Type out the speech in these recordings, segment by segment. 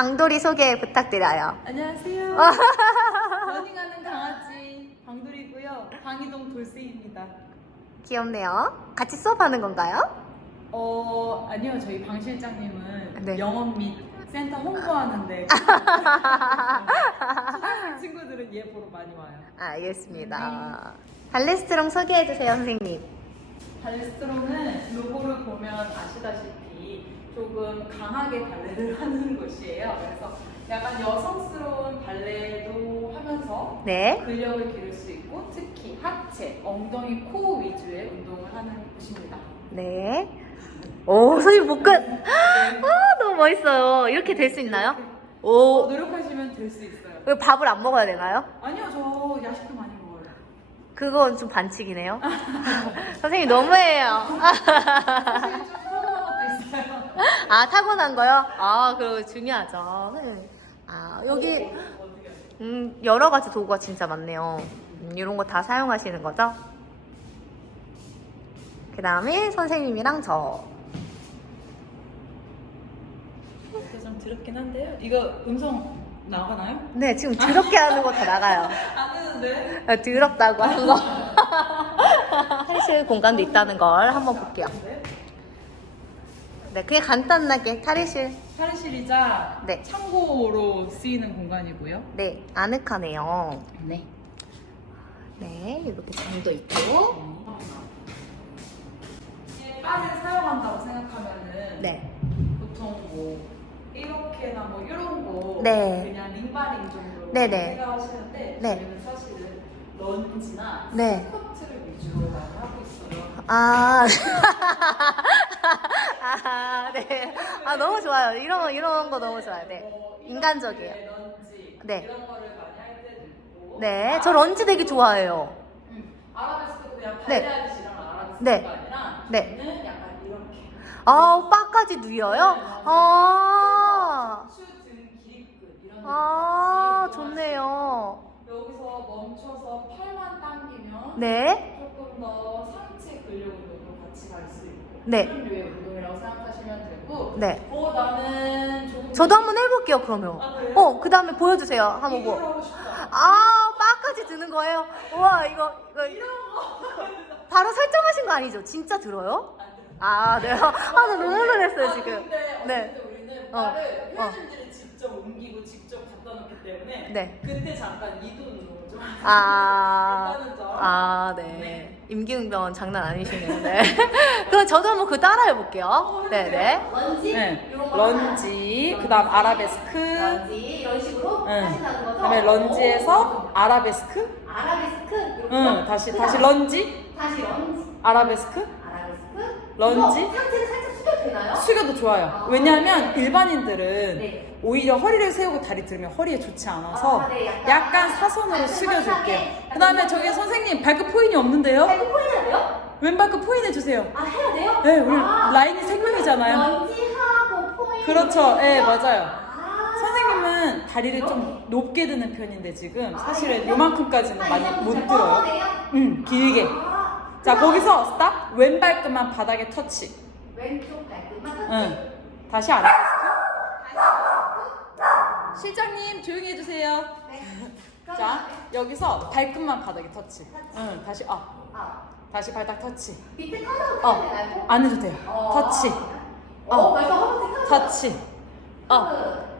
방돌이 소개 부탁드려요. 안녕하세요. 러닝하는 강아지 방돌이고요. 방이동 돌쇠입니다. 귀엽네요. 같이 수업하는 건가요? 어 아니요 저희 방 실장님은 네. 영업 및 센터 홍보하는데 초등학생 친구들은 얘 보러 많이 와요. 알겠습니다. 발레스트롱 소개해주세요, 선생님. 발레스트롱은 로고를 보면 아시다시피 조금 강하게 발레를 하는 곳이에요. 그래서 약간 여성스러운 발레도 하면서 네. 근력을 기를 수 있고 특히 하체, 엉덩이, 코 위주의 운동을 하는 곳입니다. 네. 오, 선생님 복근. 아, 너무 멋있어요. 이렇게 될 수 있나요? 어, 오, 노력하시면 될 수 있어요. 왜 밥을 안 먹어야 되나요? 아니요, 저 야식도 많이 먹어요. 그건 좀 반칙이네요. 선생님 너무해요. 사실 좀 서운한 것도 있어요. 아, 타고난 거요? 아, 그거 중요하죠. 네. 아, 여기? 음, 여러 가지 도구가 진짜 많네요. 음, 이런 거 다 사용하시는 거죠? 그 다음에 선생님이랑 저. 좀 드럽긴 한데요. 이거 음성 나가나요? 네, 지금 더럽게 하는 거 다 나가요. 안 되는데. 아, 더럽다고 한 거. 탈의실 공간도 있다는 걸 한번 볼게요. 네, 그냥 간단하게 탈의실. 탈의실이자 네. 창고로 쓰이는 공간이고요. 네, 아늑하네요. 네. 네, 이렇게 장도 있고. 빨을 사용한다고 생각하면은 네. 보통 뭐 이렇게나 뭐 이런 거 네. 그냥 링바링 정도로 네네. 생각하시는데 네. 저희는 사실은 런지나 네. 스쿼트를 위주로 많이 하고 있어요. 아. 아, 네. 아, 너무 좋아요. 이런, 거- 이런 거 너무 좋아요. 네. 인간적이에요. 네. 네, 저 런지 되게 좋아해요. 음, 아라베스크 그냥 네. 아라베스크가 네. 아니라 네. 약간 이렇게 아, 바까지 누여요? 아. 슈등 기립근 이런 아, 좋네요. 여기서 멈춰서 팔만 당기면 네. 조금 더 상체 근력 운동도 같이 갈 수 있고 네. 그런 류의 운동이라고 생각하시면 되고 네. 어 나는 조금 저도 한번 해볼게요, 그러면. 아, 그래요? 어, 그 다음에 보여주세요. 한번 뭐. 아, 바까지 드는 거예요? 우와, 이거, 이거. 바로 설정하신 거 아니죠? 진짜 들어요? 안 들어요. 아, 네. 아, 나 너무 놀랐어요, 아, 지금. 네. 우리는 어, 어. 회원님들이 직접 옮기고 직접 갖다 놓기 때문에 네. 그때 잠깐 이 돈으로 좀 아, 있다는 점. 아, 네. 임기응변 장난 아니시네요. 네. 그럼 저도 한번 그 따라 해볼게요. 네, 네. 런지 네. 이런 거 런지, 그다음 아라베스크, 런지 이런 식으로 응. 하신다는 거죠? 그다음에 런지에서 아라베스크, 아라베스크 이렇게 응, 다시 다시 런지, 다시 런지 아라베스크, 아라베스크 런지. 이거 상체를 살짝 되나요? 숙여도 좋아요. 왜냐하면 일반인들은 네. 오히려 허리를 세우고 다리 들면 허리에 좋지 않아서 아, 네, 약간 약간 사선으로 숙여줄게요. 그 다음에 약간 저기 선생님 발끝 포인이 없는데요? 발끝 포인해야 돼요? 왼발끝 포인 해주세요. 아 해야 돼요? 네, 우리 아, 라인이 생명이잖아요. 런지하고 포인 그렇죠. 네, 맞아요. 아. 선생님은 다리를 좀 높게 드는 편인데 지금 사실은 이렇게? 요만큼까지는 아, 많이 못잘 들어요. 응, 길게. 아, 자, 거기서 스탑. 왼발끝만 바닥에 터치. 왼쪽 발끝만 응. 다시. 다시 실장님 조용히 해주세요. 네. 자, 여기서 발끝만 바닥에 터치. 응, 다시 업. 아, 다시 발딱 터치. 밑에 턴하고 어. 되나요? 안 해도 돼요. 어. 터치. 어, 어. 벌써 허벅지 턴 터치. 업.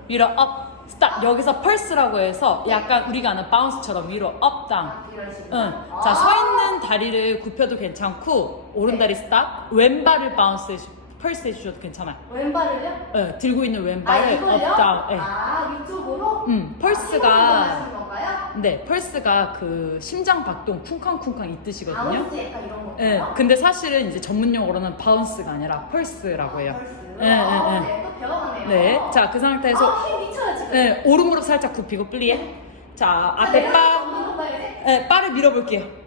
위로 업. 스탑. 여기서 펄스라고 해서 약간 우리가 아는 바운스처럼 위로 업, 다운. 아, 이런 식으로. 응. 아. 자, 서 있는 다리를 굽혀도 괜찮고, 오른다리 스탑. 왼발을 바운스, 펄스 해주셔도 괜찮아요. 왼발을요? 예, 들고 있는 아, 왼발을 이걸요? 업, 다운. 예. 아, 위쪽으로? 음, 아, 펄스가, 건가요? 네, 펄스가 그 심장 박동 쿵쾅쿵쾅 이 뜻이거든요. 바운스 약간 이런 거. 예, 근데 사실은 이제 전문 용어로는 바운스가 아니라 펄스라고 해요. 예, 예, 아, 예. 네, 또 배워가네요. 네, 자, 그 상태에서, 아, 힘 미쳐요, 지금. 네, 오른 무릎 살짝 굽히고 플리에. 자, 아, 앞에 이제? 예, 바를 밀어볼게요.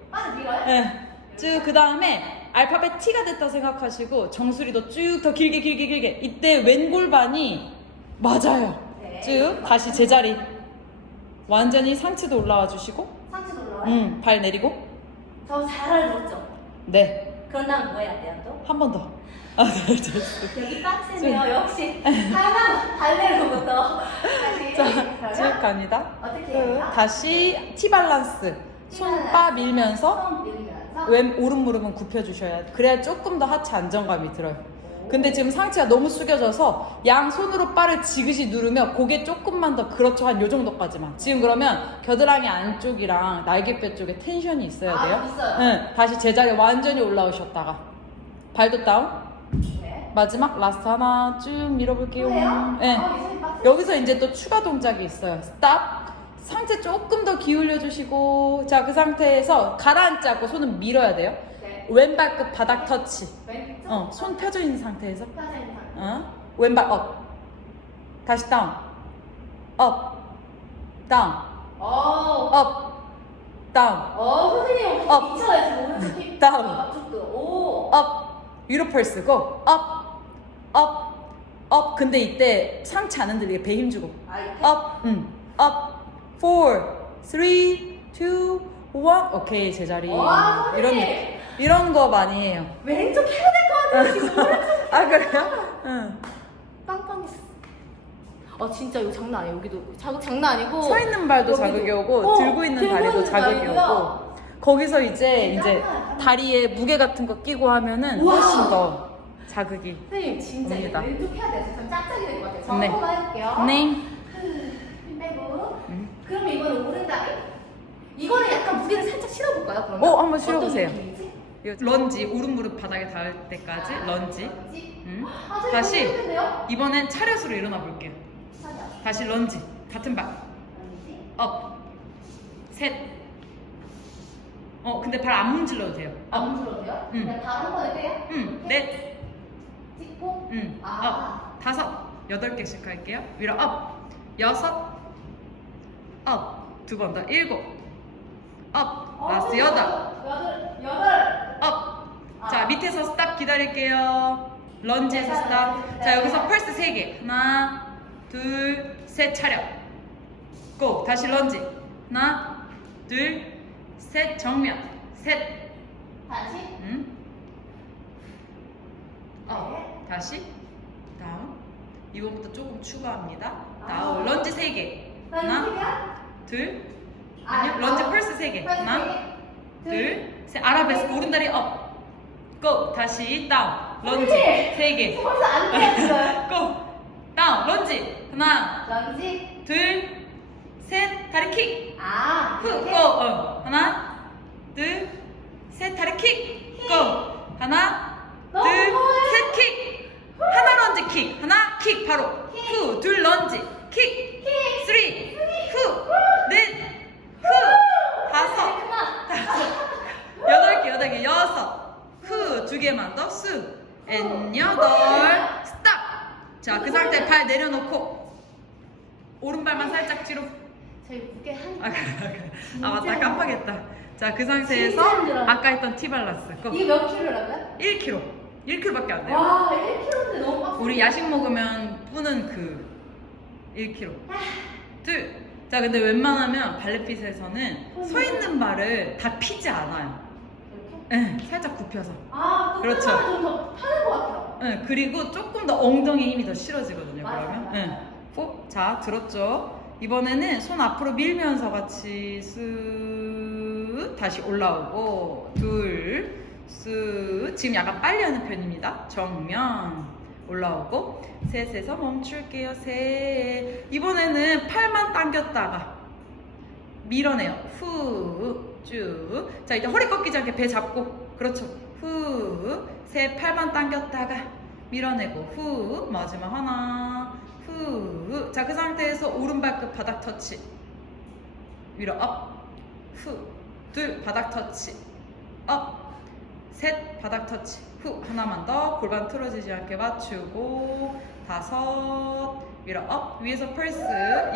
예. 쭉, 그 다음에 알파벳 T가 됐다 생각하시고 정수리도 쭉 더 길게, 길게, 길게. 이때 왼 골반이 맞아요. 네. 쭉, 다시 제자리. 완전히 상체도 올라와 주시고, 상체 올라와요? 음, 발 내리고, 저잘 알았죠? 네. 그런 다음 뭐 해야 돼요, 또? 한 번 더. 아, 네, 됐어. 여기 빡세네요. 역시 하나 발레로부터 다시. 자, 그러면 쭉 갑니다. 어떻게 그, 해요? 다시 T 밸런스. 손바 밀면서 손 밀면서. 왼 오른 무릎은 굽혀 주셔야 돼. 그래야 조금 더 하체 안정감이 들어요. 근데 지금 상체가 너무 숙여져서 양 손으로 바를 지그시 누르며 고개 조금만 더 그렇죠 한 요 정도까지만. 지금 그러면 겨드랑이 안쪽이랑 날개뼈 쪽에 텐션이 있어야 아, 돼요. 있어요. 응, 다시 제자리에 완전히 올라오셨다가 발도 다운. 네. 마지막 라스트 하나 쭉 밀어볼게요. 네. 어, 이제 빡세. 여기서 이제 또 추가 동작이 있어요. 스탑. 상체 조금 더 기울여 주시고 자 그 상태에서 가라앉지 않고 손은 밀어야 돼요. 네. 왼발 끝 바닥 터치. 어, 손 펴져 있는 상태에서. 어? 왼발 업. 다시 다운. 업. 다운. 업. 다운. 어, 선생님 업. 미쳐요. 지금 다운. 업. 어, 어, 위로 펄스 고. 업. 업. 업. 근데 이때 상체 안 흔들리게 배 힘주고. 아, 업. 응. 업. 4, 3, 2, 1. 오케이, 제자리. 와, 이런, 이런 거 많이 해요. 왼쪽 해야 될 것 같아요 지금 아, 그래요? 아. 응. 빵빵했어 아 진짜 이거 장난 아니에요 여기도 자극 장난 아니고 서 있는 발도 여기도. 자극이 오고, 어, 들고 있는 들고 다리도 자극이 다리도요. 오고. 거기서 이제, 이제 다리에 무게 같은 거 끼고 하면은 우와. 훨씬 더 자극이. 선생님 진짜 이거 왼쪽 해야 돼. 짝짝이 될 것 같아요 저 네. 한번 할게요. 네. 그 힘 빼고. 음. 그럼 이거는 오른 다리? 이거는 약간 무게를 살짝 실어볼까요? 그러면? 어, 한번 실어보세요. 느낌이지? 런지 오른 무릎 바닥에 닿을 때까지 아, 런지. 런지. 음. 아, 선생님 다시. 너무 힘든데요? 이번엔 차렷으로 일어나 볼게요. 맞아. 다시 런지 같은 발. 런지. 업. 셋. 어, 근데 발 안 문질러도 돼요. 업. 안 들어도 돼요? 음. 그냥 바로 한 번에 빼요? 응. 넷. 찍고. 응. 아. 업. 다섯. 여덟 개씩 할게요. 위로 업. 여섯. 업. 두 번 더. 일곱. 업. 어, 라스트 여덟. 여덟. 여덟. 업. 아. 자, 밑에서 스탑 기다릴게요. 런지에서 스탑. 자, 여기서 펄스 세 개. 하나, 둘, 셋 차렷. 고. 다시 런지. 하나, 둘, 셋 정면. 셋. 다시. 음. 업. 네. 다시. 다운. 이번부터 조금 추가합니다. 아. 다운. 런지 세 개. 런지 하나? 둘. 아, 아니요. 런지 어. 펄스 세 개. 펄스 하나, 세 개. 둘, 셋. 아라베스크 오른다리 업. 고. 다시 다운. 런지 선생님! 세 개. 벌써 안 지금. 고. 다운. 런지. 하나, 런지. 둘, 셋. 다리 킥. 아, 후. 고. 어. 하나, 둘, 셋. 다리 킥. 고. 하나, 너무 둘, 커요. 셋 킥. 하나 런지 킥. 하나 킥 바로. 킥. 후. 둘 런지. 킥. 킥. 쓰리. 후. 다섯. 그만. 다섯. 여덟 개, 여덟 개, 여섯. 후, 두 개만 더. 수. 엔 여덟. 스탑. 자, 그 상태 발 내려놓고 오른발만 살짝 뒤로. 저희 무게 한. 아. 아 맞다 깜빡했다. 자, 그 상태에서 진짜 힘들어요. 아까 했던 티 밸런스. 고. 이게 몇 킬로라고요? 1kg. 1kg밖에 안 돼요. 와, 1킬로인데 너무 빡세. 우리 야식 먹으면 뿌는 그 1kg. 둘. 자, 근데 웬만하면 발레핏에서는 서 있는 발을 다 피지 않아요. 예, 살짝 굽혀서. 아, 그렇죠. 좀더 타는 것 같아요. 예, 그리고 조금 더 엉덩이 힘이 더 실어지거든요. 맞아요, 그러면. 맞아요. 예. 꼭, 자, 들었죠? 이번에는 손 앞으로 밀면서 같이 쓱 다시 올라오고 둘, 쓱 지금 약간 빨리 하는 편입니다. 정면 올라오고 셋에서 멈출게요. 셋 이번에는 팔만 당겼다가 밀어내요. 후, 쭉. 자, 이제 허리 꺾이지 않게 배 잡고. 그렇죠. 후, 셋, 팔만 당겼다가 밀어내고. 후, 마지막 하나. 후. 자, 그 상태에서 오른발끝 바닥 터치. 위로 업. 후. 둘, 바닥 터치. 업. 셋, 바닥 터치. 후. 하나만 더. 골반 틀어지지 않게 맞추고. 다섯. 위로 업. 위에서 펄스.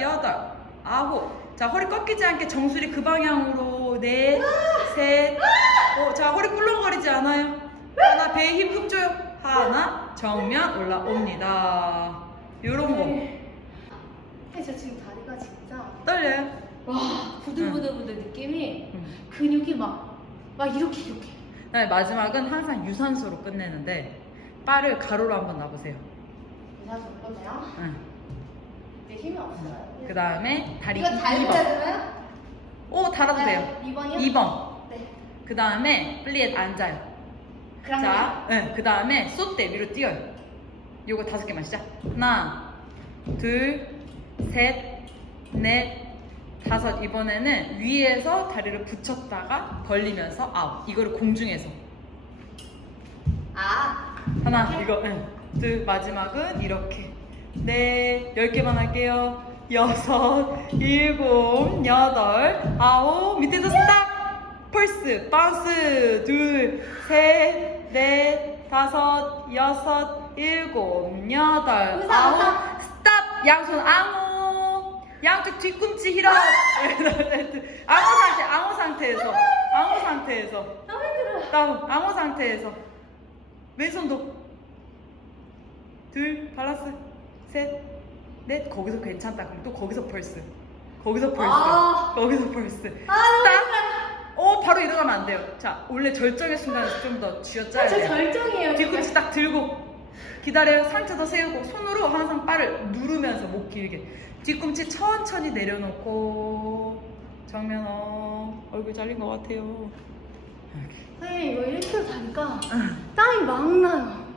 여덟. 아홉. 자, 허리 꺾이지 않게 정수리 그 방향으로. 넷, 셋. 오, 자, 허리 꿀렁거리지 않아요. 하나, 배에 힘 훅 줘요. 하나, 정면 올라옵니다. 요런 거. 근데 저 지금 다리가 진짜 떨려요? 와 부들부들부들 느낌이 음. 근육이 막 막 이렇게 이렇게 그다음에 마지막은 항상 유산소로 끝내는데 바를 가로로 한번 놔보세요. 좀 꺼내요. 응. 힘이 없어요. 그 다음에 다리 이거 2번. 달려야 되나요? 오, 달아도 돼요. 2번이요? 2번. 네. 그 다음에 플리엣 앉아요. 그럼 자, 네, 그 다음에 쏟대 위로 뛰어요. 요거 다섯 개만 시작. 하나, 둘, 셋, 넷, 다섯. 이번에는 위에서 다리를 붙였다가 벌리면서 아웃. 이거를 공중에서. 아, 하나, 이거, 응. 둘, 마지막은 이렇게. 네, 열 개만 할게요. 여섯, 일곱, 여덟, 아홉, 밑에서 스탑! 펄스, 바운스, 둘, 셋, 넷, 다섯, 여섯, 일곱, 여덟, 의사, 아홉, 의사. 스탑! 양손 앙호! 양쪽 뒤꿈치 힐업! 앙호 상태, 앙호 상태에서, 앙호 상태에서. 너무. 다운 암호 상태에서 왼손도 둘 발라스 셋 넷 거기서 괜찮다. 그럼 또 거기서 펄스. 거기서 펄스. 아. 거기서 펄스. 아, 딱! 어 바로 일어나면 안 돼요. 자 원래 절정의 순간에서 좀 더 쥐어짜야 저 돼요. 절정이에요. 뒤꿈치 딱 들고 기다려요. 상체 더 세우고 손으로 항상 바를 누르면서 목 길게. 뒤꿈치 천천히 내려놓고. 정면 업 얼굴 잘린 것 같아요. 선생님 이거 1kg 다니까 땀이 막 나요.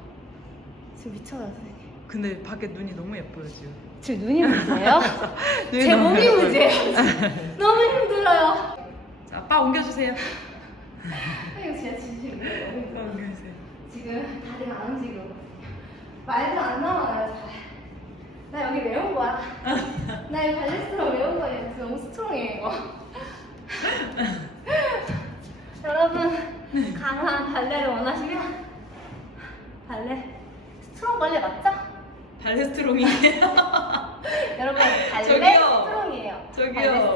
지금 미쳐요 선생님. 근데 밖에 눈이 너무 예뻐요 지금. 제 눈이 문제예요? 눈이 제 너무 몸이 예뻐요. 문제예요. 너무 힘들어요. 자, 빠 옮겨주세요. 선생님 진짜 진심이에요. 빠 옮겨주세요. 지금 다리가 안 움직이고 말도 안 나와요 잘. 나 여기 왜온 거야? 나 이 발레스트로 왜온 거야? 너무 스트롱해 이거. 여러분 강한 발레를 원하시면 발레 스트롱 발레 맞죠? 발레스트롱이에요. 여러분 발레 저기요. 스트롱이에요. 저기요.